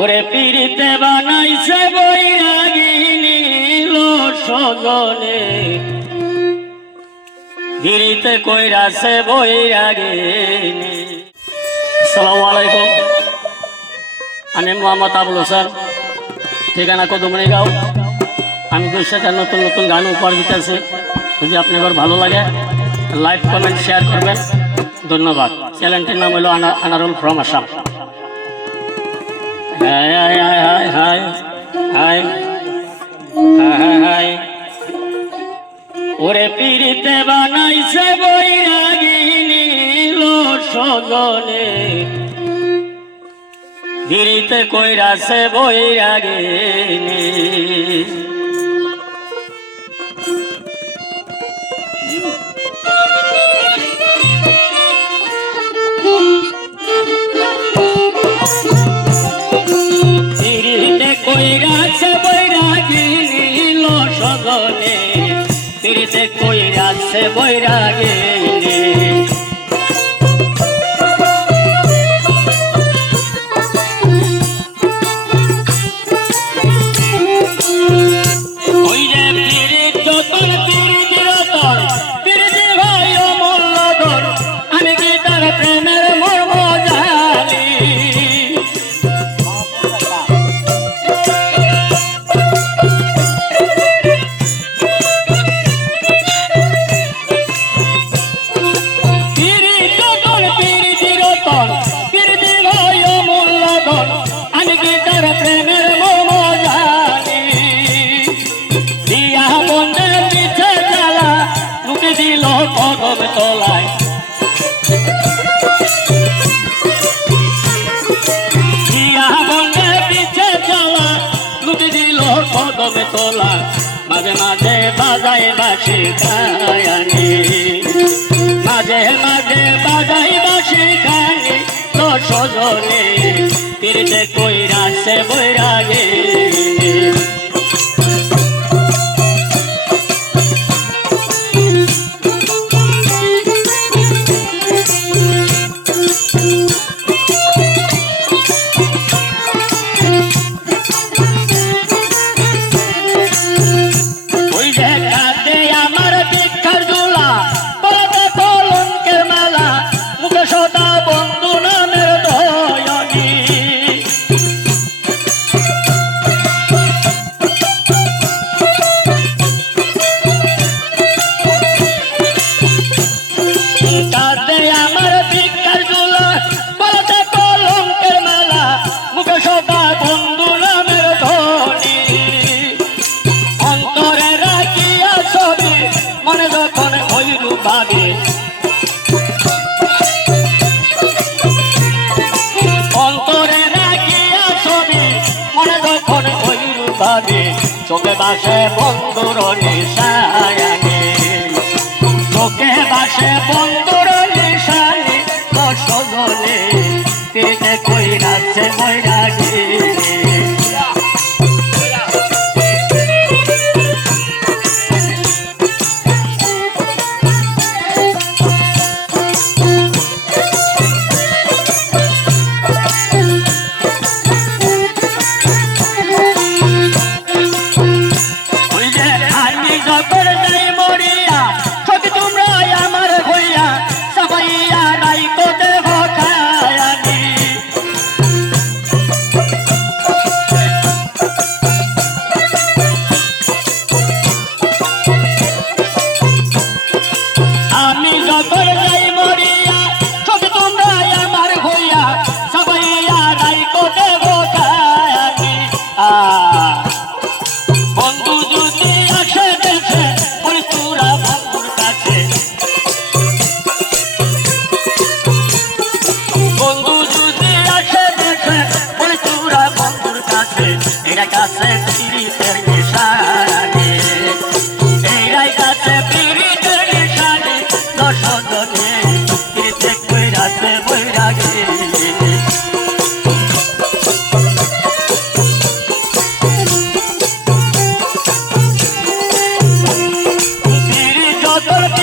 ওরে পিড়িতে বানাইছে বৈরাগিনী লো সজনে গিরিতে কইরাছে বৈরাগিনী। সালামু আলাইকুম। আমি মোহাম্মদ আবুল হোসেন। ঠিকানা কদমনি গাঁও আমি দুই সাথে নতুন নতুন গান উপহার দিতেছি। যদি আপনাদের ভালো লাগে, লাইক, কমেন্ট, শেয়ার করবেন। ধন্যবাদ। চ্যানেলটির নাম হলো আনারুল ফ্রম আসাম। হাই হাই হাই হাই হাই হাই হাই ওরে পিড়িতে বানাইছে বৈরাগিনী লো সজনে গিরিতে কইরাছে বৈরাগিনী। দিতে কই রাখছে বৈরাগে। কদম তোলা। মাঝে মাঝে বাজাই বাসি গায়ানি। মাঝে মাঝে বাজাই বাসি গানি তো সজনে ফিরতে কইরা সে বৈরাগে। চোখে বাসে বন্ধুর নিশায়ানি চোখে বাসে বন্ধুর কাছে পিড়িতের নিশানে। এরাই কাছে পিড়িতের নিশানে। দশ পিড়িতে কইরাছে বৈরাগে। পিড়ি যতন